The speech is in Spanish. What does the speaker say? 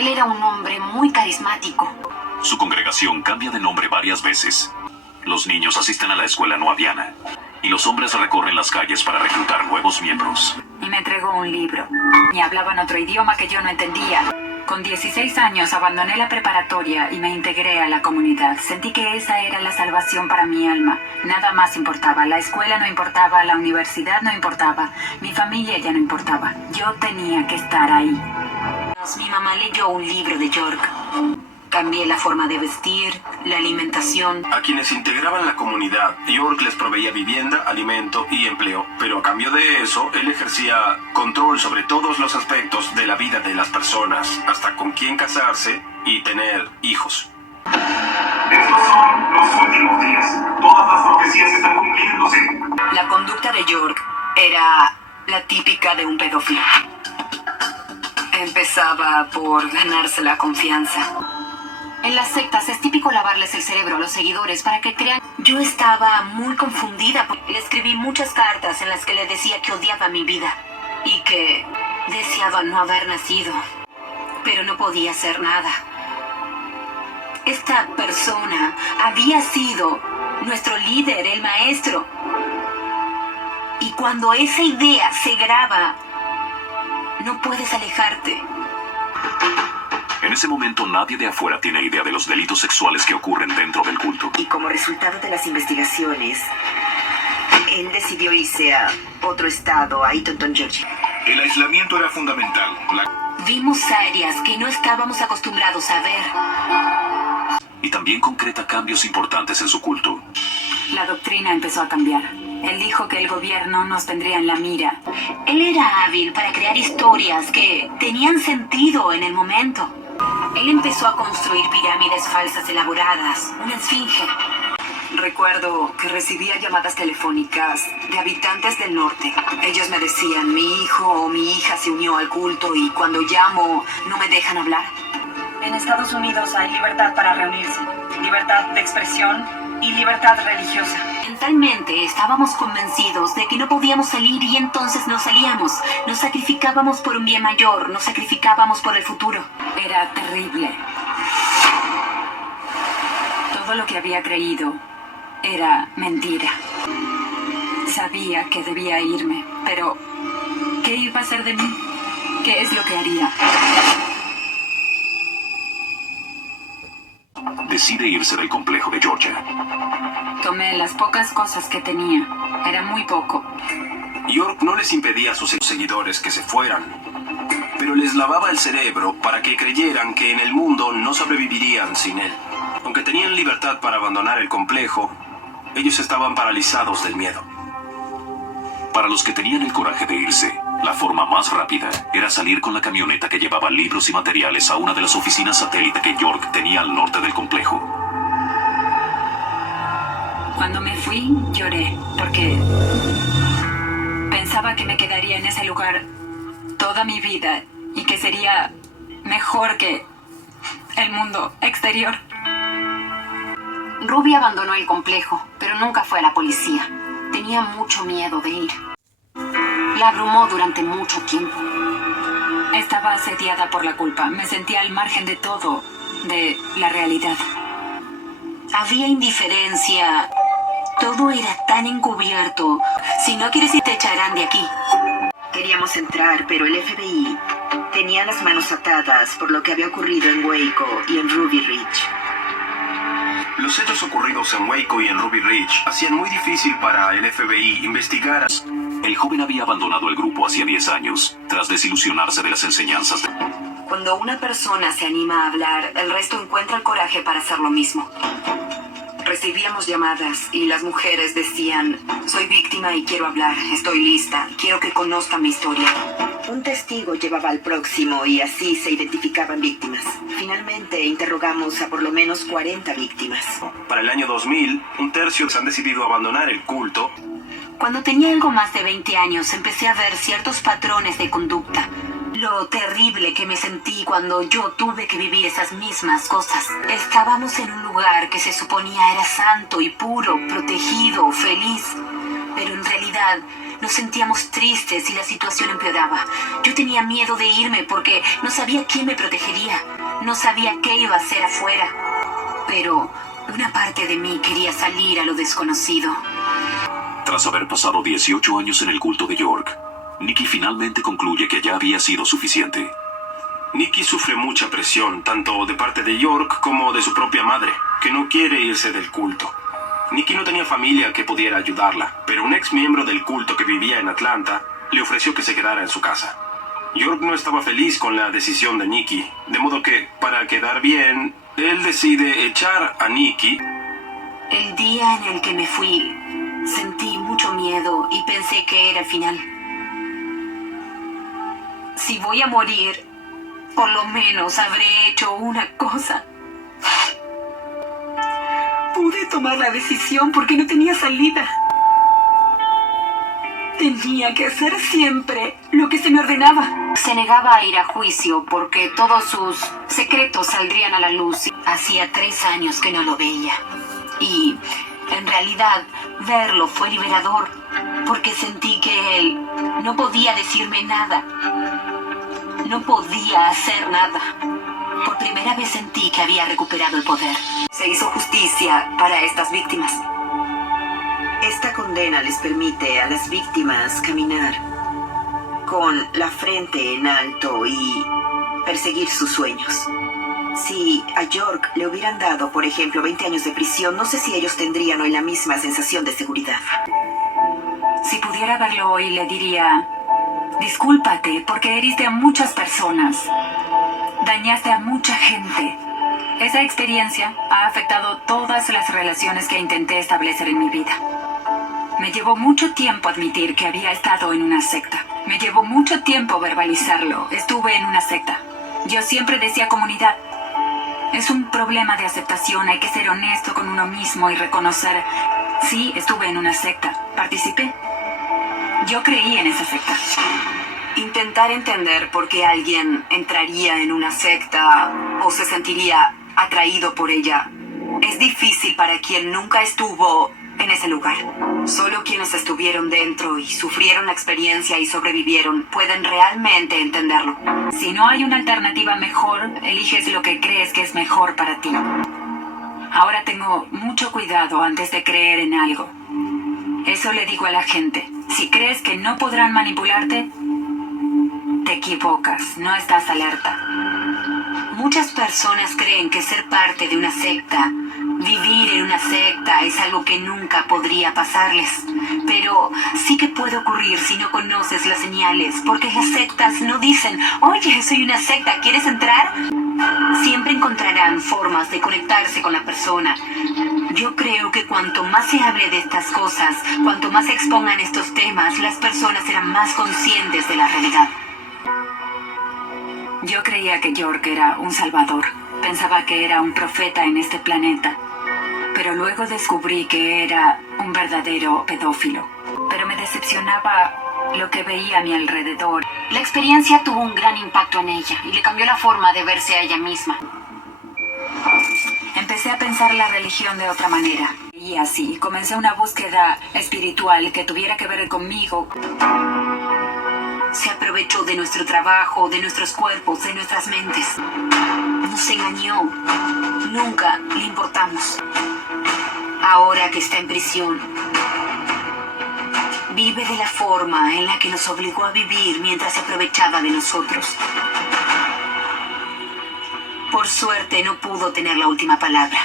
Él era un hombre muy carismático. Su congregación cambia de nombre varias veces. Los niños asisten a la escuela noaviana y los hombres recorren las calles para reclutar nuevos miembros. Y me entregó un libro. Y hablaban otro idioma que yo no entendía. Con 16 años abandoné la preparatoria y me integré a la comunidad. Sentí que esa era la salvación para mi alma. Nada más importaba. La escuela no importaba, la universidad no importaba, mi familia ya no importaba. Yo tenía que estar ahí. Mi mamá leyó un libro de York. Cambié la forma de vestir, la alimentación. A quienes integraban la comunidad, York les proveía vivienda, alimento y empleo, pero a cambio de eso, él ejercía control sobre todos los aspectos de la vida de las personas, hasta con quién casarse y tener hijos. Estos son los últimos días. Todas las profecías están cumpliéndose. La conducta de York era la típica de un pedófilo. Empezaba por ganarse la confianza. En las sectas es típico lavarles el cerebro a los seguidores para que crean. Yo estaba muy confundida. Le escribí muchas cartas en las que le decía que odiaba mi vida y que deseaba no haber nacido, pero no podía hacer nada. Esta persona había sido nuestro líder, el maestro. Y cuando esa idea se graba, no puedes alejarte. En ese momento nadie de afuera tiene idea de los delitos sexuales que ocurren dentro del culto. Y como resultado de las investigaciones, él decidió irse a otro estado, a Eatonton, Georgia. El aislamiento era fundamental. Vimos áreas que no estábamos acostumbrados a ver. Y también concreta cambios importantes en su culto. La doctrina empezó a cambiar. Él dijo que el gobierno nos tendría en la mira. Él era hábil para crear historias que tenían sentido en el momento. Él empezó a construir pirámides falsas elaboradas, una esfinge. Recuerdo que recibía llamadas telefónicas de habitantes del norte. Ellos me decían, mi hijo o mi hija se unió al culto y cuando llamo no me dejan hablar. En Estados Unidos hay libertad para reunirse, libertad de expresión y libertad religiosa. Mentalmente estábamos convencidos de que no podíamos salir y entonces no salíamos. Nos sacrificábamos por un bien mayor, nos sacrificábamos por el futuro. Era terrible. Todo lo que había creído era mentira. Sabía que debía irme, pero ¿qué iba a hacer de mí? ¿Qué es lo que haría? Decide irse del complejo de Georgia. Tomé las pocas cosas que tenía. Era muy poco. York no les impedía a sus seguidores que se fueran, pero les lavaba el cerebro para que creyeran que en el mundo no sobrevivirían sin él. Aunque tenían libertad para abandonar el complejo, ellos estaban paralizados del miedo. Para los que tenían el coraje de irse, la forma más rápida era salir con la camioneta que llevaba libros y materiales a una de las oficinas satélite que York tenía al norte del complejo. Cuando me fui, lloré, porque pensaba que me quedaría en ese lugar toda mi vida y que sería mejor que el mundo exterior. Ruby abandonó el complejo, pero nunca fue a la policía. Tenía mucho miedo de ir. La abrumó durante mucho tiempo. Estaba asediada por la culpa. Me sentía al margen de todo, de la realidad. Había indiferencia. Todo era tan encubierto. Si no quieres ir, te echarán de aquí. Queríamos entrar, pero el FBI tenía las manos atadas por lo que había ocurrido en Waco y en Ruby Ridge. Los hechos ocurridos en Waco y en Ruby Ridge hacían muy difícil para el FBI investigar. El joven había abandonado el grupo hacía 10 años, tras desilusionarse de las enseñanzas de... Cuando una persona se anima a hablar, el resto encuentra el coraje para hacer lo mismo. Recibíamos llamadas y las mujeres decían, soy víctima y quiero hablar, estoy lista, quiero que conozcan mi historia. Un testigo llevaba al próximo y así se identificaban víctimas. Finalmente interrogamos a por lo menos 40 víctimas. Para el año 2000, un tercio han decidido abandonar el culto. Cuando tenía algo más de 20 años, empecé a ver ciertos patrones de conducta. Lo terrible que me sentí cuando yo tuve que vivir esas mismas cosas. Estábamos en un lugar que se suponía era santo y puro, protegido, feliz. Pero en realidad Nos sentíamos tristes y la situación empeoraba. Yo tenía miedo de irme porque no sabía quién me protegería. No sabía qué iba a hacer afuera. Pero una parte de mí quería salir a lo desconocido. Tras haber pasado 18 años en el culto de York, Nikki finalmente concluye que ya había sido suficiente. Nikki sufre mucha presión, tanto de parte de York como de su propia madre, que no quiere irse del culto. Nikki no tenía familia que pudiera ayudarla, pero un ex miembro del culto que vivía en Atlanta le ofreció que se quedara en su casa. York no estaba feliz con la decisión de Nikki, de modo que, para quedar bien, él decide echar a Nikki. El día en el que me fui, sentí mucho miedo y pensé que era el final. Si voy a morir, por lo menos habré hecho una cosa. Pude tomar la decisión porque no tenía salida. Tenía que hacer siempre lo que se me ordenaba. Se negaba a ir a juicio porque todos sus secretos saldrían a la luz. Hacía 3 años que no lo veía. Y, en realidad, verlo fue liberador porque sentí que él no podía decirme nada. No podía hacer nada. Por primera vez sentí que había recuperado el poder. Se hizo justicia para estas víctimas. Esta condena les permite a las víctimas caminar con la frente en alto y perseguir sus sueños. Si a York le hubieran dado, por ejemplo, 20 años de prisión, no sé si ellos tendrían hoy la misma sensación de seguridad. Si pudiera verlo hoy, le diría: discúlpate porque heriste a muchas personas. Dañaste a mucha gente. Esa experiencia ha afectado todas las relaciones que intenté establecer en mi vida. Me llevó mucho tiempo admitir que había estado en una secta. Me llevó mucho tiempo verbalizarlo. Estuve en una secta. Yo siempre decía comunidad. Es un problema de aceptación. Hay que ser honesto con uno mismo y reconocer: sí, estuve en una secta. Participé. Yo creí en esa secta. Intentar entender por qué alguien entraría en una secta o se sentiría atraído por ella es difícil para quien nunca estuvo en ese lugar. Solo quienes estuvieron dentro y sufrieron la experiencia y sobrevivieron pueden realmente entenderlo. Si no hay una alternativa mejor, eliges lo que crees que es mejor para ti. Ahora tengo mucho cuidado antes de creer en algo. Eso le digo a la gente. Si crees que no podrán manipularte, te equivocas, no estás alerta. Muchas personas creen que ser parte de una secta, vivir en una secta, es algo que nunca podría pasarles. Pero sí que puede ocurrir si no conoces las señales, porque las sectas no dicen: oye, soy una secta, ¿quieres entrar? Siempre encontrarán formas de conectarse con la persona. Yo creo que cuanto más se hable de estas cosas, cuanto más se expongan estos temas, las personas serán más conscientes de la realidad. Yo creía que York era un salvador. Pensaba que era un profeta en este planeta. Pero luego descubrí que era un verdadero pedófilo. Pero me decepcionaba lo que veía a mi alrededor. La experiencia tuvo un gran impacto en ella y le cambió la forma de verse a ella misma. Empecé a pensar la religión de otra manera. Y así comencé una búsqueda espiritual que tuviera que ver conmigo. Se aprovechó de nuestro trabajo, de nuestros cuerpos, de nuestras mentes. Nos engañó. Nunca le importamos. Ahora que está en prisión, vive de la forma en la que nos obligó a vivir mientras se aprovechaba de nosotros. Por suerte no pudo tener la última palabra.